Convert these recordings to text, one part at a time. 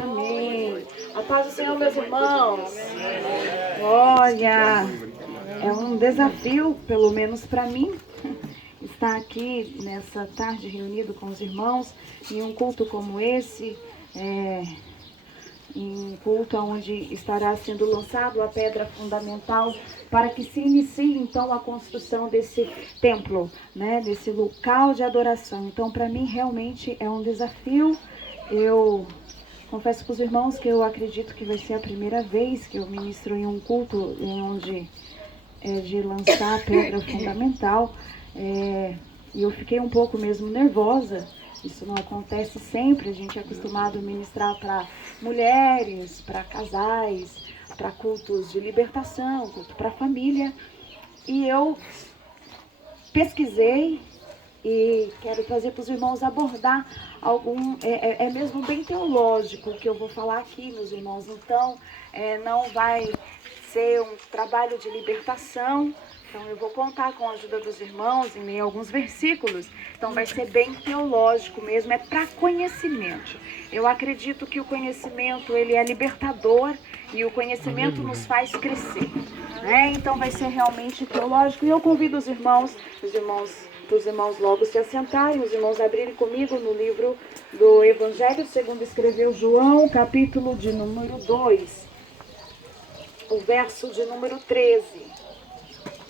Amém. A paz do Senhor, meus irmãos. Olha, é um desafio, pelo menos para mim, estar aqui nessa tarde reunido com os irmãos em um culto como esse, em um culto onde estará sendo lançado a pedra fundamental para que se inicie então a construção desse templo, né, desse local de adoração. Então, para mim realmente é um desafio. Eu confesso para os irmãos que eu acredito que vai ser a primeira vez que eu ministro em um culto onde é de lançar a pedra fundamental. E eu fiquei um pouco mesmo nervosa. Isso não acontece sempre. A gente é acostumado a ministrar para mulheres, para casais, para cultos de libertação, culto para família. E eu pesquisei e quero trazer para os irmãos abordar algum, mesmo bem teológico o que eu vou falar aqui, meus irmãos. Então, não vai ser um trabalho de libertação. Então, eu vou contar com a ajuda dos irmãos em meio a alguns versículos. Então, vai ser bem teológico mesmo, é para conhecimento. Eu acredito que o conhecimento, ele é libertador e o conhecimento nos faz crescer, né? Então, vai ser realmente teológico. E eu convido os irmãos logo se assentarem, os irmãos abrirem comigo no livro do Evangelho segundo escreveu João, capítulo de número 2, o verso de número 13.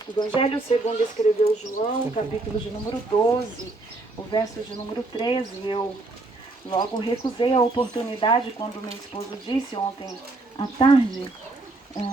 Evangelho segundo escreveu João, capítulo de número 12, o verso de número 13. Eu logo recusei a oportunidade quando meu esposo disse ontem à tarde,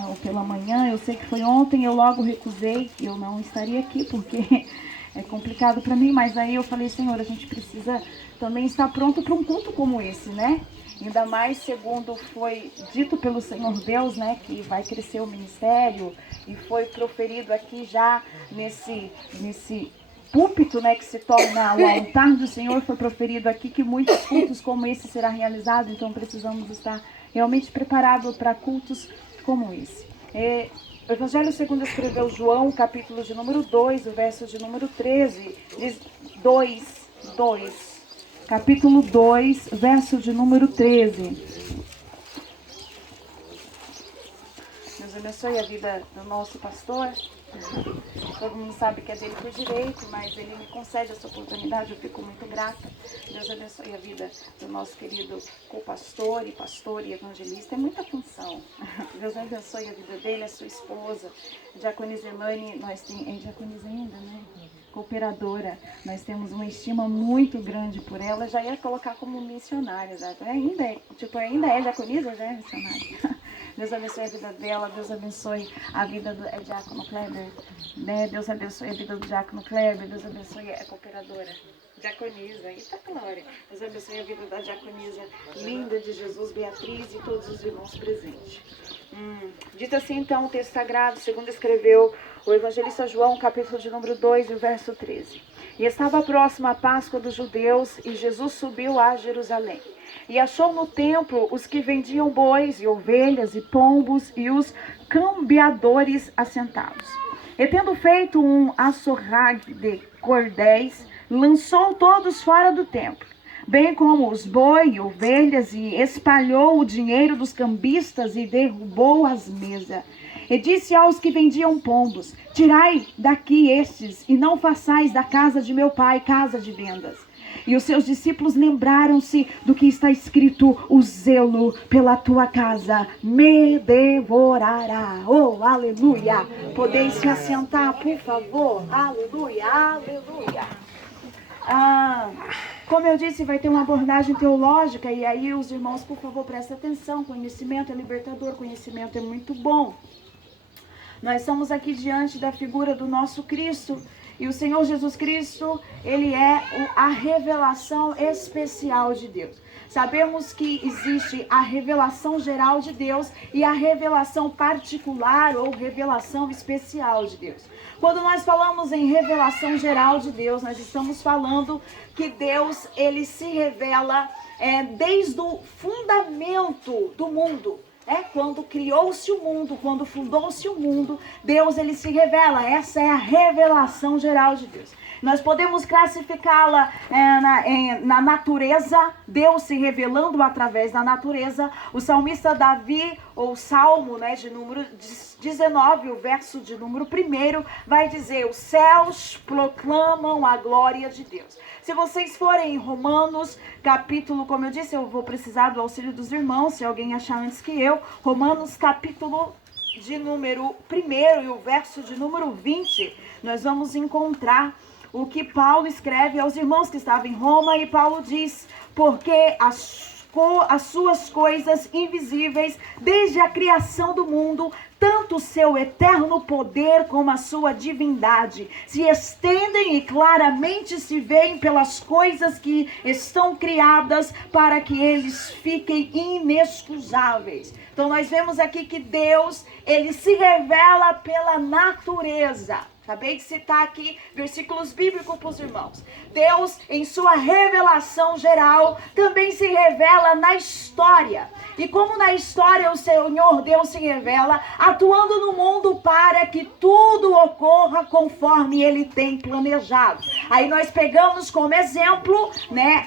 ou pela manhã, eu sei que foi ontem, eu logo recusei, eu não estaria aqui porque é complicado para mim, mas aí eu falei, Senhor, a gente precisa também estar pronto para um culto como esse, né? Ainda mais segundo foi dito pelo Senhor Deus, né, que vai crescer o ministério e foi proferido aqui já nesse púlpito, né, que se torna o altar do Senhor, foi proferido aqui que muitos cultos como esse será realizado, então precisamos estar realmente preparados para cultos como esse. O Evangelho segundo escreveu João, capítulo de número 2, o verso de número 13, diz 2. Capítulo 2, verso de número 13. Deus abençoe a vida do nosso pastor. Todo mundo sabe que é dele por direito, mas ele me concede essa oportunidade, eu fico muito grata. Deus abençoe a vida do nosso querido co-pastor e pastor e evangelista. É muita função. Deus abençoe a vida dele, a sua esposa, Diaconisa Elaine, nós temos, Diaconisa ainda, né? Cooperadora, nós temos uma estima muito grande por ela, já ia colocar como missionária, já. Ainda é diaconisa, já é missionária. Deus abençoe a vida dela, Deus abençoe a vida do Diácono Kleber, né? Deus abençoe a vida do Diácono Kleber, Deus abençoe a cooperadora, diaconisa, eita glória. Deus abençoe a vida da diaconisa linda de Jesus, Beatriz e todos os irmãos presentes. Dito assim então, o texto sagrado, segundo escreveu o evangelista João, capítulo de número 2, e o verso 13. E estava próxima a Páscoa dos judeus, e Jesus subiu a Jerusalém. E achou no templo os que vendiam bois e ovelhas e pombos e os cambiadores assentados. E tendo feito um assorrague de cordéis, lançou todos fora do templo, bem como os bois e ovelhas, e espalhou o dinheiro dos cambistas e derrubou as mesas. E disse aos que vendiam pombos: tirai daqui estes, e não façais da casa de meu pai casa de vendas. E os seus discípulos lembraram-se do que está escrito: o zelo pela tua casa me devorará. Oh, aleluia! Podeis se assentar, por favor? Aleluia, aleluia. Como eu disse, vai ter uma abordagem teológica, e aí os irmãos, por favor, prestem atenção. Conhecimento é libertador, conhecimento é muito bom. Nós estamos aqui diante da figura do nosso Cristo, e o Senhor Jesus Cristo, ele é a revelação especial de Deus. Sabemos que existe a revelação geral de Deus e a revelação particular ou revelação especial de Deus. Quando nós falamos em revelação geral de Deus, nós estamos falando que Deus, ele se revela desde o fundamento do mundo. Quando criou-se o mundo, quando fundou-se o mundo, Deus, ele se revela. Essa é a revelação geral de Deus. Nós podemos classificá-la na natureza, Deus se revelando através da natureza. O salmista Davi, ou Salmo, de número 19, o verso de número 1, vai dizer: os céus proclamam a glória de Deus. Se vocês forem em Romanos, capítulo, como eu disse, eu vou precisar do auxílio dos irmãos, se alguém achar antes que eu. Romanos, capítulo de número 1 e o verso de número 20, nós vamos encontrar o que Paulo escreve aos irmãos que estavam em Roma, e Paulo diz: porque as suas coisas invisíveis, desde a criação do mundo, tanto o seu eterno poder como a sua divindade, se estendem e claramente se veem pelas coisas que estão criadas, para que eles fiquem inexcusáveis. Então nós vemos aqui que Deus, ele se revela pela natureza. Acabei de citar aqui versículos bíblicos para os irmãos. Deus, em sua revelação geral, também se revela na história. E como na história o Senhor Deus se revela, atuando no mundo para que tudo ocorra conforme Ele tem planejado. Aí nós pegamos como exemplo,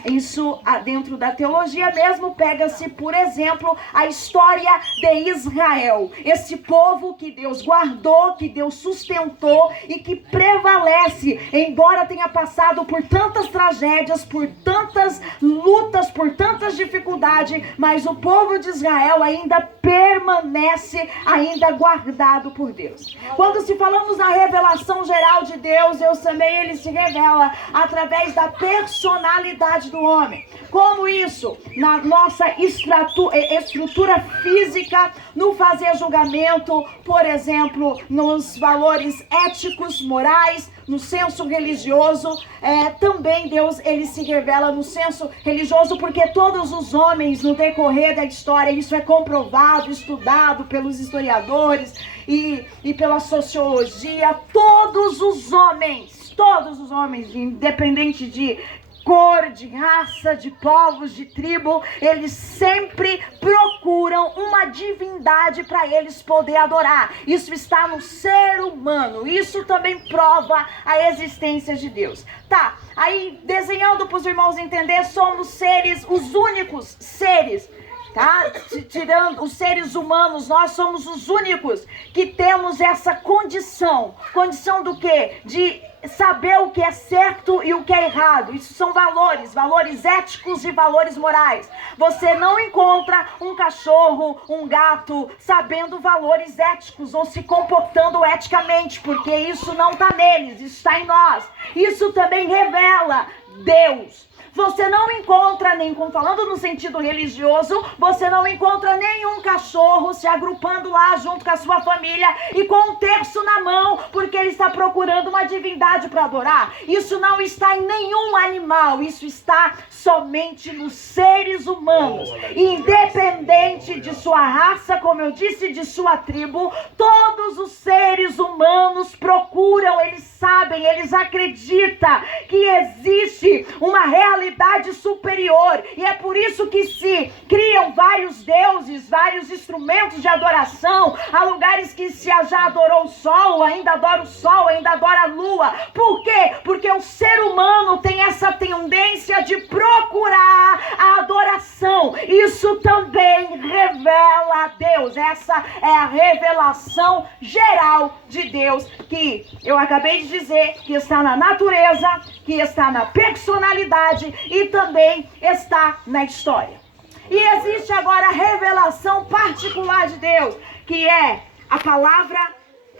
isso dentro da teologia mesmo, pega-se por exemplo a história de Israel. Esse povo que Deus guardou, que Deus sustentou e que prevalece, embora tenha passado por tantas tragédias, por tantas lutas, por tantas dificuldades, mas o povo de Israel ainda permanece, ainda guardado por Deus. Quando se falamos na revelação geral de Deus, também ele se revela através da personalidade do homem. Como isso? Na nossa estrutura física, no fazer julgamento, por exemplo, nos valores éticos, morais, no senso religioso. Também Deus, ele se revela no senso religioso, porque todos os homens, no decorrer da história, isso é comprovado, estudado pelos historiadores e pela sociologia, todos os homens, independente de cor, de raça, de povos, de tribo, eles sempre procuram uma divindade para eles poder adorar. Isso está no ser humano. Isso também prova a existência de Deus. Tá, aí desenhando para os irmãos entender, somos seres, os únicos seres, tirando os seres humanos, nós somos os únicos que temos essa condição. Condição do quê? De saber o que é certo e o que é errado. Isso são valores éticos e valores morais. Você não encontra um cachorro, um gato, sabendo valores éticos ou se comportando eticamente, porque isso não está neles, isso está em nós. Isso também revela Deus. Você não encontra, falando no sentido religioso, você não encontra nenhum cachorro se agrupando lá junto com a sua família e com um terço na mão, porque ele está procurando uma divindade para adorar. Isso não está em nenhum animal, isso está somente nos seres humanos. Independente de sua raça, como eu disse, de sua tribo, todos os seres humanos procuram, eles sabem, eles acreditam que existe uma realidade superior, e é por isso que se criam vários deuses, vários instrumentos de adoração. Há lugares que se já adorou o sol, ainda adora o sol, ainda adora a lua. Por quê? Porque o ser humano tem essa tendência de procurar a adoração. Isso também revela a Deus. Essa é a revelação geral de Deus, que eu acabei de dizer, que está na natureza, que está na personalidade e também está na história. E existe agora a revelação particular de Deus, que é a palavra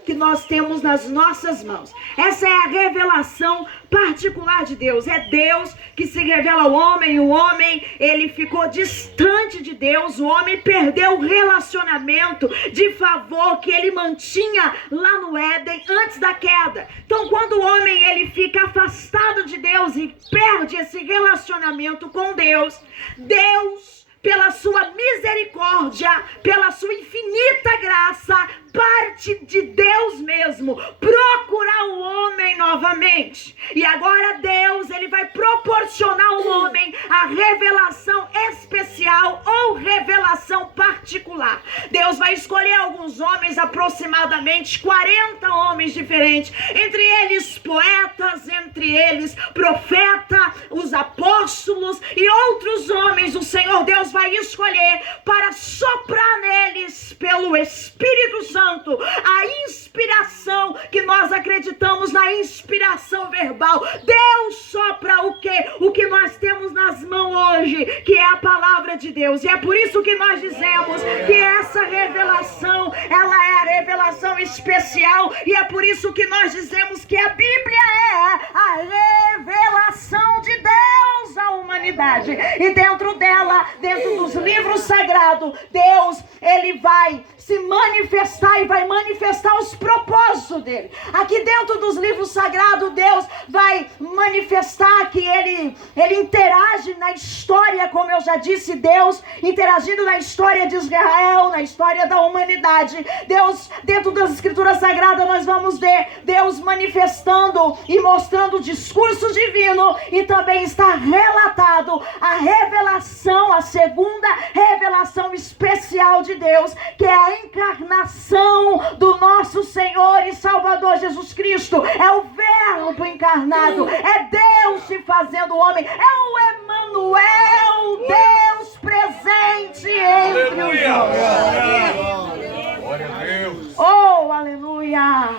que nós temos nas nossas mãos. Essa é a revelação particular de Deus. É Deus que se revela ao homem. O homem, ele ficou distante de Deus. O homem perdeu o relacionamento de favor que ele mantinha lá no Éden antes da queda. Então, quando o homem ele fica afastado de Deus e perde esse relacionamento com Deus, Deus, pela sua misericórdia, pela sua infinita graça, parte de Deus mesmo, procurar o homem novamente. E agora Deus, ele vai proporcionar ao homem a revelação especial ou revelação particular falar. Deus vai escolher alguns homens, aproximadamente 40 homens diferentes, entre eles poetas, entre eles profeta, os apóstolos e outros homens. O Senhor Deus vai escolher para soprar neles pelo Espírito Santo a inspiração, que nós acreditamos na inspiração verbal. Deus sopra o quê? O que nós temos nas mãos hoje, que é a palavra de Deus. E é por isso que nós dizemos que essa revelação, ela é a revelação especial, e é por isso que nós dizemos que a Bíblia é a revelação de Deus à humanidade. E dentro dela, dentro dos livros sagrados, Deus, ele vai se manifestar e vai manifestar os propósitos dele. Aqui dentro dos livros sagrados, Deus vai manifestar que ele interage na história, como eu já disse, Deus interagindo na história de Israel, na história da humanidade. Deus, dentro das escrituras sagradas, nós vamos ver Deus manifestando e mostrando o discurso divino, e também está relatado a revelação, a segunda revelação especial de Deus, que é a encarnação do nosso Senhor e Salvador Jesus Cristo. É o Verbo encarnado, é Deus se fazendo homem, é o Emanuel, Deus presente entre os homens. Glória a Deus. Oh, aleluia!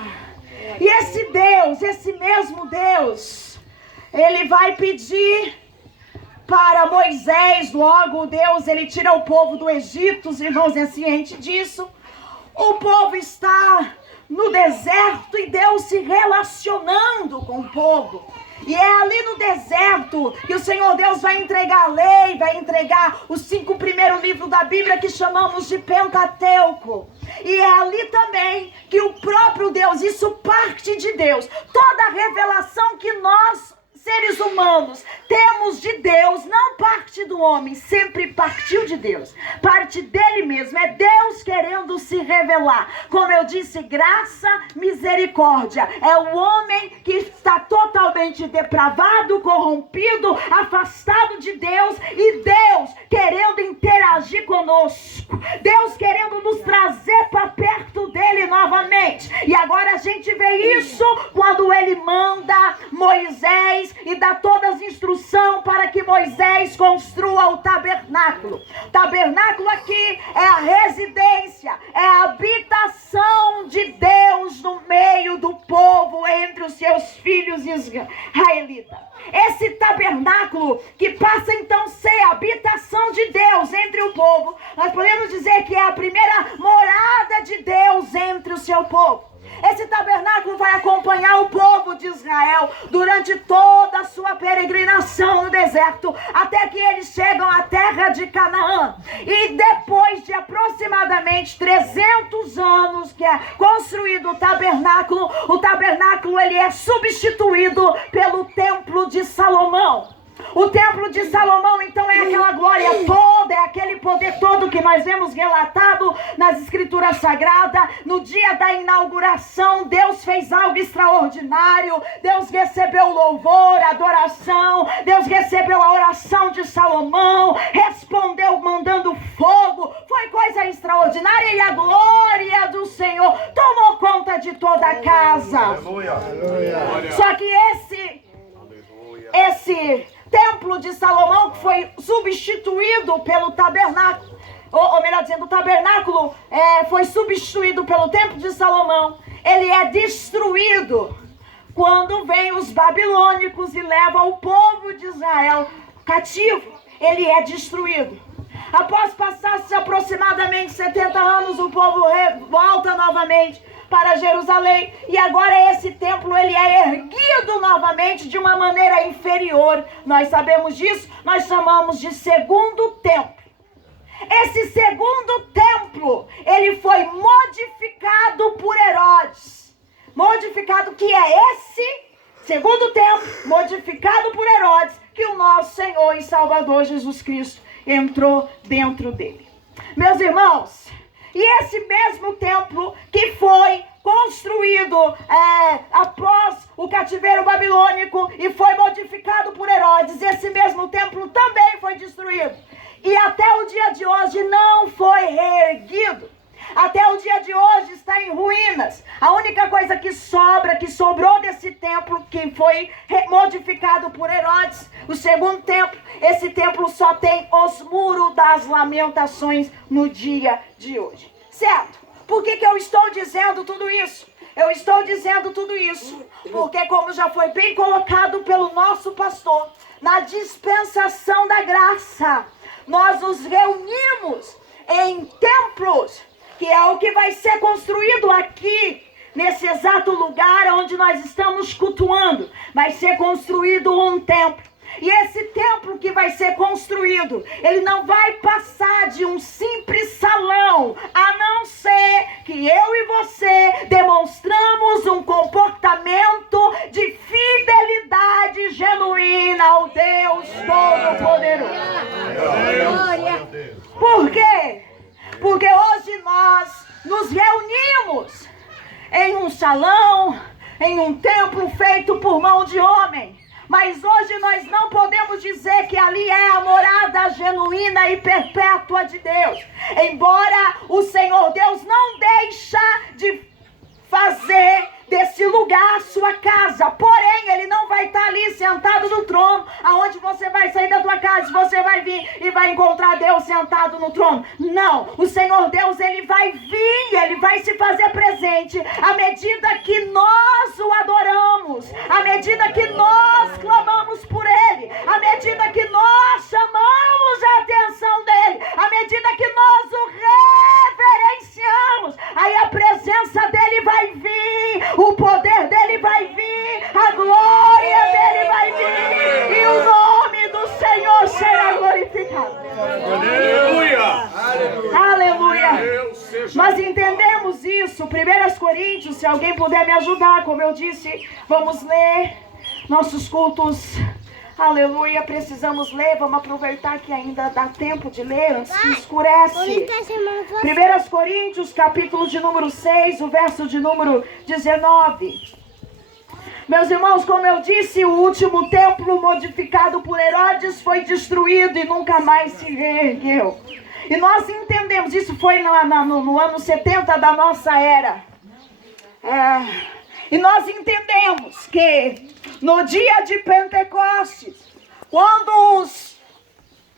E esse Deus, esse mesmo Deus, ele vai pedir para Moisés. Logo Deus, ele tira o povo do Egito. Os irmãos é ciente disso. O povo está no deserto e Deus se relacionando com o povo. E é ali no deserto que o Senhor Deus vai entregar a lei, vai entregar os 5 primeiros livros da Bíblia, que chamamos de Pentateuco. E é ali também que o próprio Deus, isso parte de Deus, toda a revelação que nós, seres humanos, temos de Deus, não parte do homem, sempre partiu de Deus, parte dele mesmo. É Deus querendo se revelar. Como eu disse, graça, misericórdia. É o homem que está totalmente depravado, corrompido, afastado de Deus, e Deus querendo interagir conosco, Deus querendo nos trazer para perto dele novamente. E agora a gente vê isso quando ele manda Moisés e dá todas as instruções para que Moisés construa o tabernáculo. Tabernáculo aqui é a residência, é a habitação de Deus no meio do povo, entre os seus filhos israelitas. Esse tabernáculo que passa então a ser a habitação de Deus entre o povo, nós podemos dizer que é a primeira morada de Deus entre o seu povo. Esse tabernáculo vai acompanhar o povo de Israel durante toda a sua peregrinação no deserto, até que eles chegam à terra de Canaã. E depois de aproximadamente 300 anos que é construído o tabernáculo ele é substituído pelo templo de Salomão. O templo de Salomão, então, é aquela glória toda, é aquele poder todo que nós vemos relatado nas escrituras sagradas. No dia da inauguração, Deus fez algo extraordinário. Deus recebeu louvor, adoração. Deus recebeu a oração de Salomão, respondeu mandando fogo. Foi coisa extraordinária, e a glória do Senhor tomou conta de toda a casa. Aleluia. Só que esse templo de Salomão, que foi substituído pelo tabernáculo, ou melhor dizendo, o tabernáculo foi substituído pelo templo de Salomão, ele é destruído quando vem os babilônicos e levam o povo de Israel cativo. Ele é destruído. Após passar-se aproximadamente 70 anos, o povo volta novamente para Jerusalém, e agora esse templo ele é erguido novamente de uma maneira inferior. Nós sabemos disso, nós chamamos de segundo templo. Esse segundo templo, ele foi modificado por Herodes. Modificado, que é esse segundo templo, modificado por Herodes, que o nosso Senhor e Salvador Jesus Cristo entrou dentro dele. Meus irmãos, e esse mesmo templo que foi construído após o cativeiro babilônico e foi modificado por Herodes, esse mesmo templo também foi destruído. E até o dia de hoje não foi reerguido ruínas. A única coisa que sobrou desse templo, que foi modificado por Herodes, o segundo templo, esse templo só tem os muros das lamentações no dia de hoje. Certo? Por que eu estou dizendo tudo isso? Eu estou dizendo tudo isso porque, como já foi bem colocado pelo nosso pastor, na dispensação da graça, nós nos reunimos em templos, que é o que vai ser construído aqui, nesse exato lugar onde nós estamos cultuando. Vai ser construído um templo. E esse templo que vai ser construído, ele não vai passar de um simples salão, a não ser que eu e você demonstramos um comportamento de fidelidade genuína ao Deus Todo-Poderoso. Por quê? Porque hoje nós nos reunimos em um salão, em um templo feito por mão de homem. Mas hoje nós não podemos dizer que ali é a morada genuína e perpétua de Deus. Embora o Senhor Deus não deixa de fazer desse lugar a sua casa. Porém, Ele não vai estar ali sentado no trono, aonde você vai sair da tua casa, você vai vir e vai encontrar Deus sentado no trono. Não, o Senhor Deus, Ele vai vir, Ele vai se fazer presente à medida que nós o adoramos, à medida que nós clamamos por Ele, à medida que nós chamamos a atenção dEle, à medida que nós o reverenciamos. Aí a presença dEle vai vir, o poder dEle vai vir, a glória dEle vai vir, e o nome do Senhor será glorificado. Aleluia! Aleluia! Nós entendemos isso. 1 Coríntios, se alguém puder me ajudar, como eu disse, vamos ler nossos cultos. Aleluia, precisamos ler, vamos aproveitar que ainda dá tempo de ler antes que escurece. 1 Coríntios, capítulo de número 6, o verso de número 19. Meus irmãos, como eu disse, o último templo modificado por Herodes foi destruído e nunca mais se reergueu. E nós entendemos, isso foi no ano 70 da nossa era. E nós entendemos que no dia de Pentecostes, quando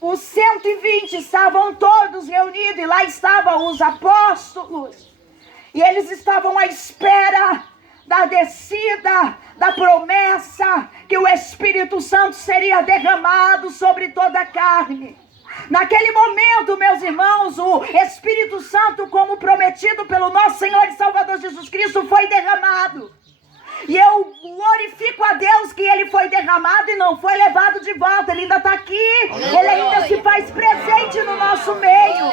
os 120 estavam todos reunidos, e lá estavam os apóstolos, e eles estavam à espera da descida, da promessa que o Espírito Santo seria derramado sobre toda a carne. Naquele momento, meus irmãos, o Espírito Santo, como prometido pelo nosso Senhor e Salvador Jesus Cristo, foi derramado. E eu glorifico a Deus que Ele foi derramado e não foi levado de volta. Ele ainda está aqui. Ele ainda se faz presente no nosso meio.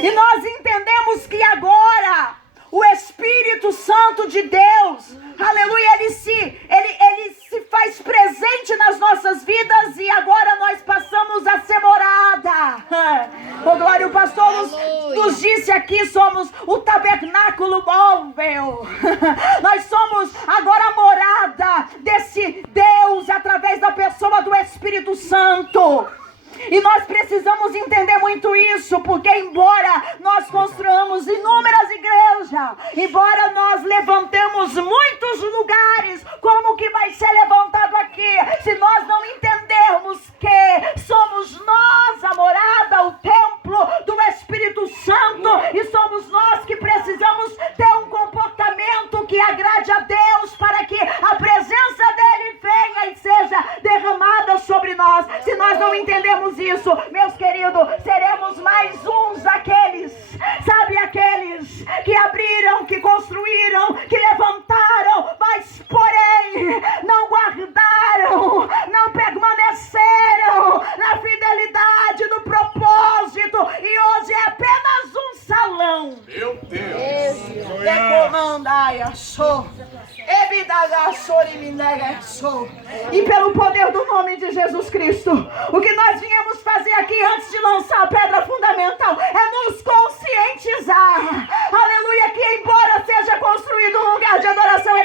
E nós entendemos que agora o Espírito Santo de Deus, aleluia, ele se faz presente nas nossas vidas, e agora nós passamos a ser morada. Oh, glória, o pastor nos disse aqui, somos o tabernáculo móvel. Nós somos agora a morada desse Deus através da pessoa do Espírito Santo. E nós precisamos entender muito isso, porque embora nós construamos inúmeras igrejas, embora nós levantemos muitos lugares, como que vai ser levantado aqui, se nós não entendermos que somos nós a morada, o templo do Espírito Santo, e somos nós que precisamos ter um comportamento que agrade a Deus, para que a presença dEle venha e seja derramada sobre nós. Se nós não entendermos isso, meus queridos, seremos mais uns daqueles, sabe, aqueles que abriram, que construíram, que levantaram, mas porém não guardaram, não permaneceram na fidelidade do propósito, e hoje é apenas um salão. Meu Deus! E pelo poder do nome de Jesus Cristo, o que nós viemos fazer aqui antes de lançar a pedra fundamental é nos conscientizar, aleluia, que embora seja construído um lugar de adoração, é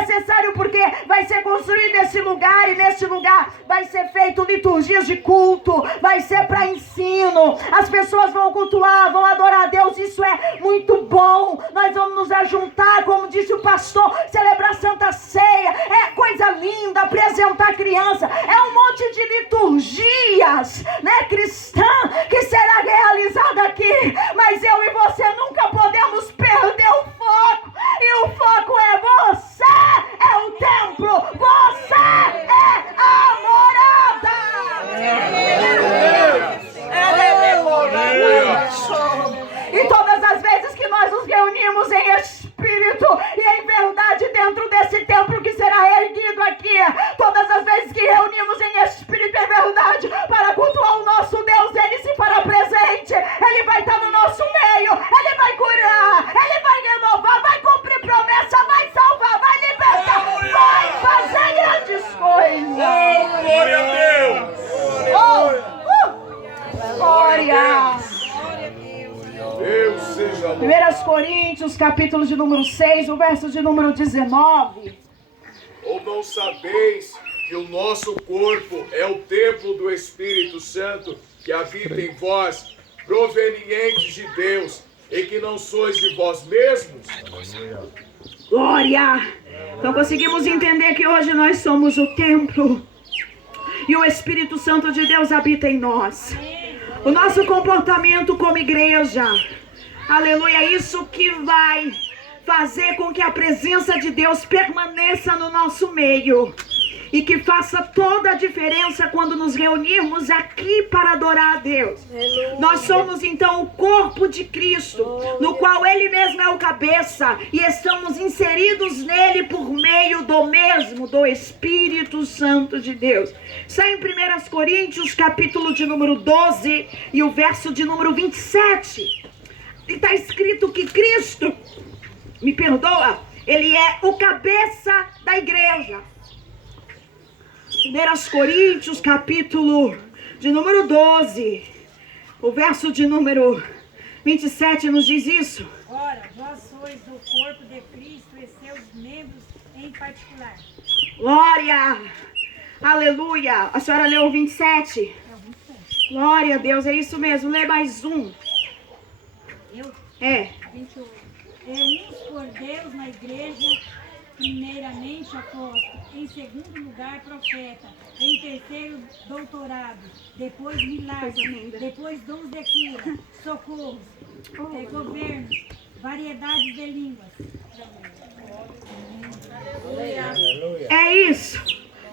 necessário porque vai ser construído esse lugar lugar, e nesse lugar vai ser feito liturgias de culto, vai ser para ensino, as pessoas vão cultuar, vão adorar a Deus, isso é muito bom. Nós vamos nos ajuntar, como disse o pastor, celebrar Santa Ceia, é coisa linda, apresentar criança, é um monte de liturgias, né, cristã, que será realizada aqui, mas eu e você nunca podemos perder o foco, e o foco é você, é o templo, você é a morada. E todas as vezes que nós nos reunimos em espírito e em verdade dentro desse templo que será erguido aqui, todas as vezes que reunimos em espírito e em verdade para cultuar o nosso Deus, Ele se fará presente, Ele vai estar no nosso meio, Ele vai curar, Ele vai renovar, vai cumprir promessa, vai salvar, vai libertar, vai fazer grandes coisas. Glória a Deus! Glória! Deus seja louvado. 1 Coríntios, capítulo de número 6, o verso de número 19. Ou não sabeis que o nosso corpo é o templo do Espírito Santo que habita em vós, provenientes de Deus, e que não sois de vós mesmos? Glória! Então conseguimos entender que hoje nós somos o templo e o Espírito Santo de Deus habita em nós. O nosso comportamento como igreja, aleluia, é isso que vai fazer com que a presença de Deus permaneça no nosso meio e que faça toda a diferença quando nos reunirmos aqui para adorar a Deus. Nós somos então o corpo de Cristo, no qual Ele mesmo é o cabeça, e estamos inseridos nele por meio do Espírito Santo de Deus. Está em 1 Coríntios, capítulo de número 12 e o verso de número 27. E está escrito que Cristo, me perdoa, Ele é o cabeça da igreja. 1 Coríntios, capítulo de número 12, o verso de número 27 nos diz isso. Ora, vós sois o corpo de Cristo e seus membros em particular. Glória, aleluia. A senhora leu o 27? É o 27. Glória a Deus, é isso mesmo. Lê mais um. Eu? É. 28. Uns por Deus na igreja, primeiramente apóstolo, em segundo lugar profeta, em terceiro doutorado, depois milagres, depois dons de cura, socorros, governos, variedades de línguas. É isso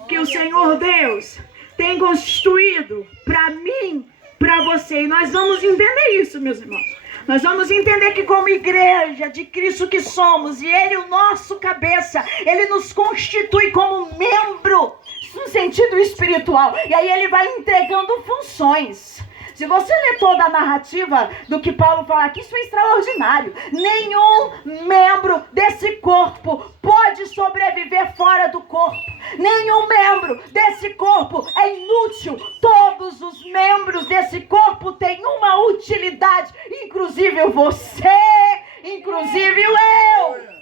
que o Senhor Deus tem constituído para mim, para você. E nós vamos entender isso, meus irmãos. Nós vamos entender que como igreja de Cristo que somos, e Ele o nosso cabeça, Ele nos constitui como membro, no sentido espiritual. E aí Ele vai entregando funções. Se você ler toda a narrativa do que Paulo fala aqui, isso é extraordinário. Nenhum membro desse corpo pode sobreviver fora do corpo. Nenhum membro desse corpo é inútil. Todos os membros desse corpo têm uma utilidade, inclusive você, inclusive eu.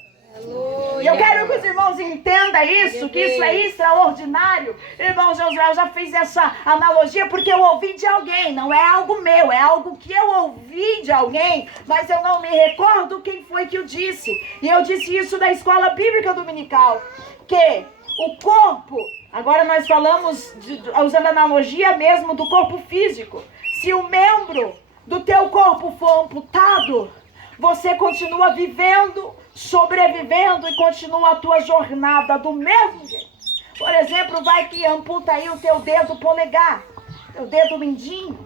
E eu quero que os irmãos entendam isso, que isso é extraordinário. Irmãos, eu já fiz essa analogia porque eu ouvi de alguém, não é algo meu, é algo que eu ouvi de alguém, mas eu não me recordo quem foi que o disse. E eu disse isso na escola bíblica dominical, que o corpo, agora nós falamos, usando a analogia mesmo do corpo físico, se o membro do teu corpo for amputado, você continua vivendo, sobrevivendo e continua a tua jornada do mesmo jeito. Por exemplo, vai que amputa aí o teu dedo polegar, teu dedo mindinho.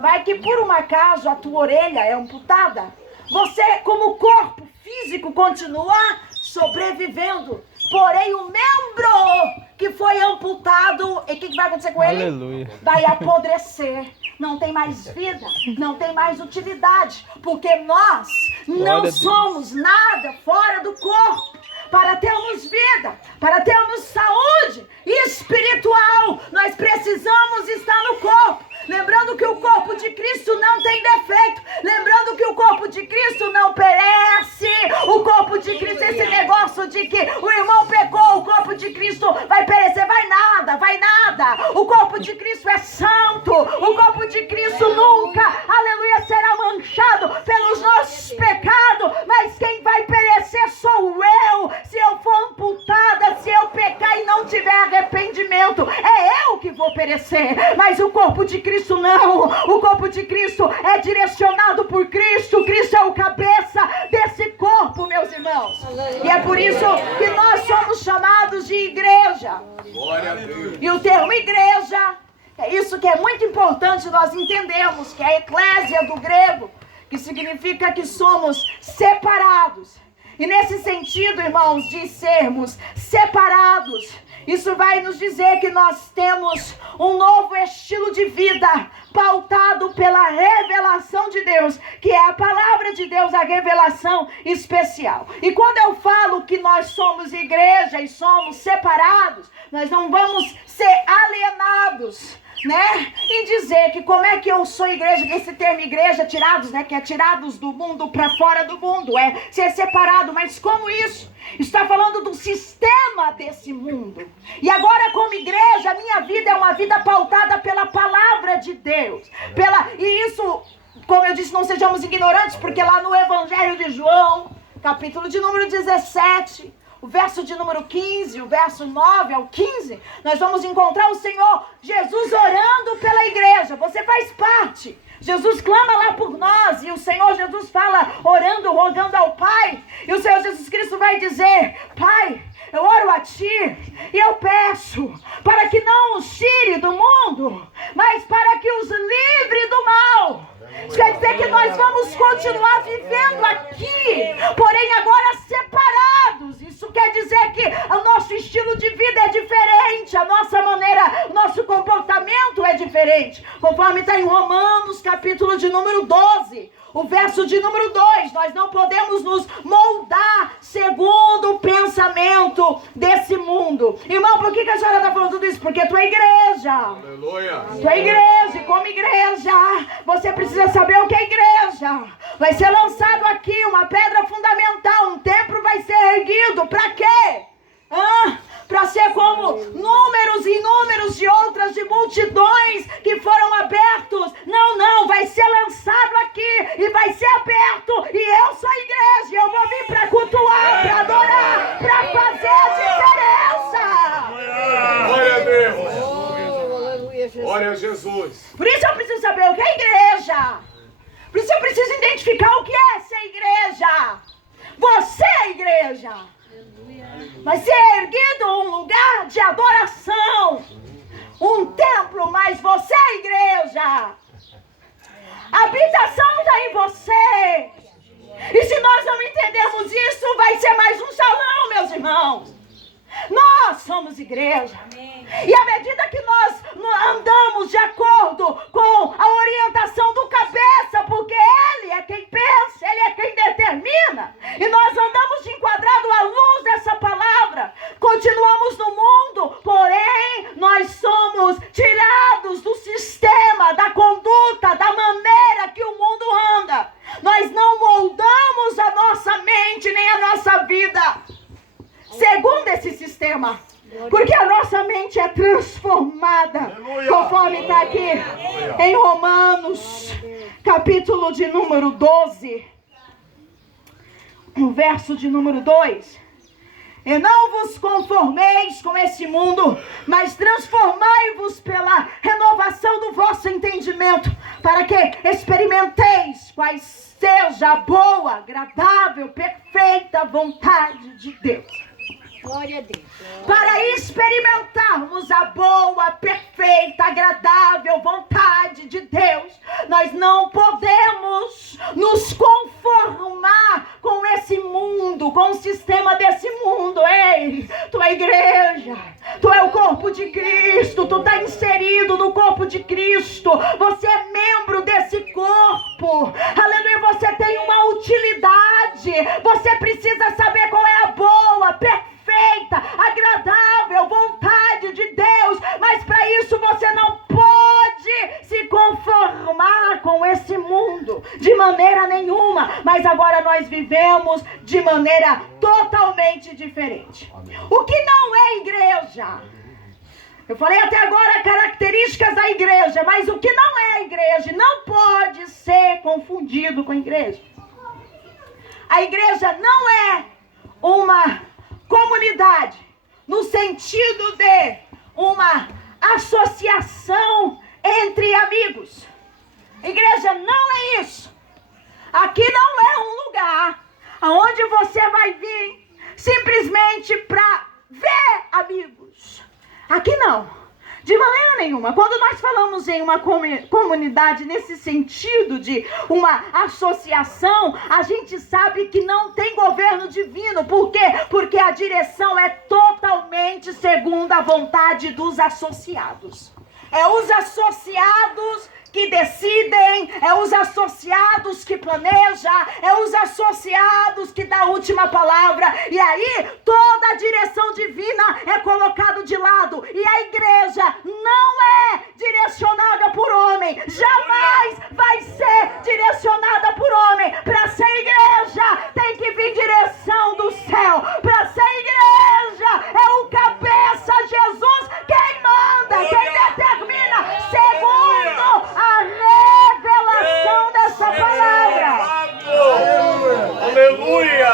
Vai que por um acaso a tua orelha é amputada. Você, como corpo físico, continua sobrevivendo. Porém, o membro que foi amputado, e o que vai acontecer com ele? Aleluia. Vai apodrecer. Não tem mais vida, não tem mais utilidade, porque nós não somos nada fora do corpo. Para termos vida, para termos saúde espiritual, nós precisamos estar no corpo. Lembrando que o corpo de de Cristo não tem defeito. Lembrando que o corpo de Cristo não perece. O corpo de Cristo, esse negócio de que o irmão pecou, o corpo de Cristo vai perecer, vai nada, vai nada. O corpo de Cristo é santo. O corpo de Cristo nunca, aleluia, será manchado pelos nossos pecados. Mas quem vai perecer sou eu. Se eu for amputada, se eu pecar e não tiver arrependimento, é eu que vou perecer. Mas o corpo de Cristo não. O corpo de Cristo é direcionado por Cristo. Cristo é o cabeça desse corpo, meus irmãos. E é por isso que nós somos chamados de igreja. Glória a Deus. E o termo igreja, é isso que é muito importante nós entendermos, que é a eclésia do grego, que significa que somos separados. E nesse sentido, irmãos, de sermos separados, isso vai nos dizer que nós temos um novo estilo de vida pautado pela revelação de Deus, que é a palavra de Deus, a revelação especial. E quando eu falo que nós somos igreja e somos separados, nós não vamos ser alienados, né? E dizer que como é que eu sou igreja, esse termo igreja, tirados, né? Que é tirados do mundo para fora do mundo, é ser separado, mas como isso? Está falando do sistema desse mundo. E agora como igreja, a minha vida é uma vida pautada pela palavra de Deus. E isso, como eu disse, não sejamos ignorantes, porque lá no Evangelho de João, capítulo de número 17... o verso de número 15, o verso 9 ao 15, nós vamos encontrar o Senhor Jesus orando pela igreja. Você faz parte. Jesus clama lá por nós e o Senhor Jesus fala orando, rogando ao Pai. E o Senhor Jesus Cristo vai dizer: Pai, eu oro a Ti e eu peço para que não os tire do mundo, mas para que os livre do mal. Isso quer dizer que nós vamos continuar vivendo aqui, porém agora separados. Isso quer dizer que o nosso estilo de vida é diferente, a nossa maneira, o nosso comportamento é diferente. Conforme está em Romanos, capítulo de número 12, o verso de número 2, nós não podemos nos moldar segundo o pensamento desse mundo. Irmão, por que a senhora está falando tudo isso? Porque tu é igreja. Aleluia. Tu é igreja, e como igreja, você precisa saber o que é igreja. Vai ser lançado aqui uma pedra fundamental, um templo vai ser erguido. Para quê? Para ser como números e números de outras, de multidões que foram abertos. Não, vai ser lançado aqui e vai ser aberto. E eu sou a igreja, eu vou vir para cultuar, para adorar, para fazer a diferença. Glória a Deus. Glória a Jesus. Por isso eu preciso saber o que é igreja. Por isso eu preciso identificar o que é ser igreja. Você é igreja. Vai ser erguido um lugar de adoração, um templo, mas você é igreja. A habitação está em você. E se nós não entendermos isso, vai ser mais um salão, meus irmãos. Nós somos igreja. Amém. E à medida que nós andamos de acordo com a orientação do cabeça, porque ele é quem pensa, ele é quem determina, e nós andamos enquadrado à luz dessa palavra, continuamos no mundo, porém nós somos tirados do sistema, da conduta, da maneira que o mundo anda. Nós não moldamos a nossa mente nem a nossa vida segundo esse sistema, porque a nossa mente é transformada, conforme está aqui em Romanos, capítulo de número 12, o verso de número 2. E não vos conformeis com esse mundo, mas transformai-vos pela renovação do vosso entendimento, para que experimenteis quais seja a boa, agradável, perfeita vontade de Deus. Glória a Deus. Para experimentarmos a boa, perfeita, agradável vontade de Deus, nós não podemos nos conformar com esse mundo, com o sistema desse mundo. Ei, tu é igreja, tu é o corpo de Cristo, tu está inserido no corpo de Cristo, você é membro desse corpo, aleluia, você tem uma utilidade, você precisa saber qual é a boa, perfeita, agradável vontade de Deus, mas para isso você não pode se conformar conformar com esse mundo, de maneira nenhuma, mas agora nós vivemos de maneira totalmente diferente. O que não é igreja? Eu falei até agora características da igreja, mas o que não é igreja não pode ser confundido com igreja. A igreja não é uma comunidade no sentido de uma associação entre amigos. A igreja não é isso. Aqui não é um lugar onde você vai vir simplesmente para ver amigos. Aqui não, de maneira nenhuma. Quando nós falamos em uma comunidade nesse sentido de uma associação, a gente sabe que não tem governo divino. Por quê? Porque a direção é totalmente segundo a vontade dos associados. É os associados que decidem, é os associados que planejam, é os associados que dão a última palavra. E aí toda a direção divina é colocada de lado. E a igreja não é direcionada por homem, jamais vai ser direcionada por homem. Para ser igreja tem que vir direção do céu. Para ser igreja é o cabeça, Jesus, quem manda, quem determina, segundo a revelação dessa palavra. Aleluia!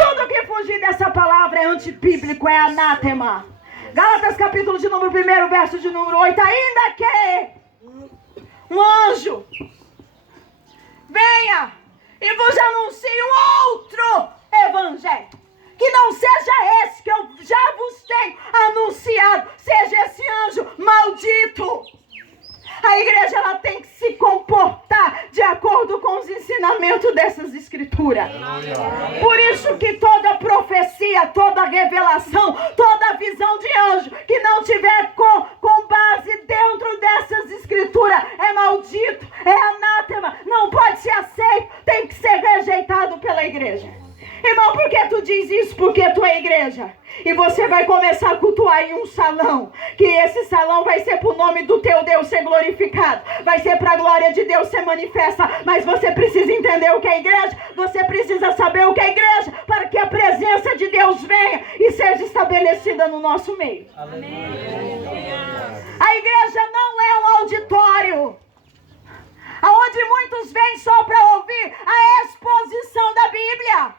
Tudo que fugir dessa palavra é antibíblico, é anátema. Gálatas capítulo de número 1, verso de número 8. Ainda que um anjo venha e vos anuncie um outro evangelho, que não seja esse que eu já vos tenho anunciado, seja esse anjo maldito. A igreja ela tem que se comportar de acordo com os ensinamentos dessas escrituras. Por isso que toda profecia, toda revelação, toda visão de anjo que não tiver com base dentro dessas escrituras é maldito, é anátema, não pode ser aceito, tem que ser rejeitado pela igreja. Irmão, por que tu diz isso? Porque tu é igreja. E você vai começar a cultuar em um salão. Que esse salão vai ser para o nome do teu Deus ser glorificado. Vai ser para a glória de Deus ser manifesta. Mas você precisa entender o que é igreja. Você precisa saber o que é igreja. Para que a presença de Deus venha e seja estabelecida no nosso meio. Amém. A igreja não é um auditório aonde muitos vêm só para ouvir a exposição da Bíblia.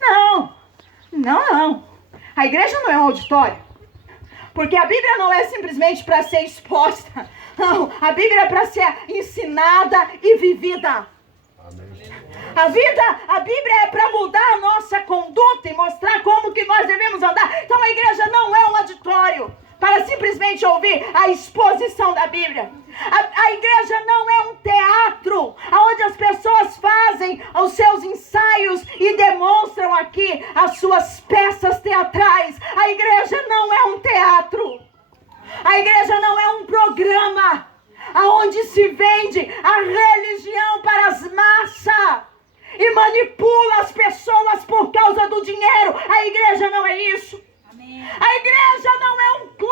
Não. A igreja não é um auditório. Porque a Bíblia não é simplesmente para ser exposta. Não, a Bíblia é para ser ensinada e vivida. A Bíblia é para mudar a nossa conduta e mostrar como que nós devemos andar. Então a igreja não é um auditório para simplesmente ouvir a exposição da Bíblia. A igreja não é um teatro onde as pessoas fazem os seus ensaios e demonstram aqui as suas peças teatrais. A igreja não é um teatro. A igreja não é um programa onde se vende a religião para as massas e manipula as pessoas por causa do dinheiro. A igreja não é isso. A igreja não é um clube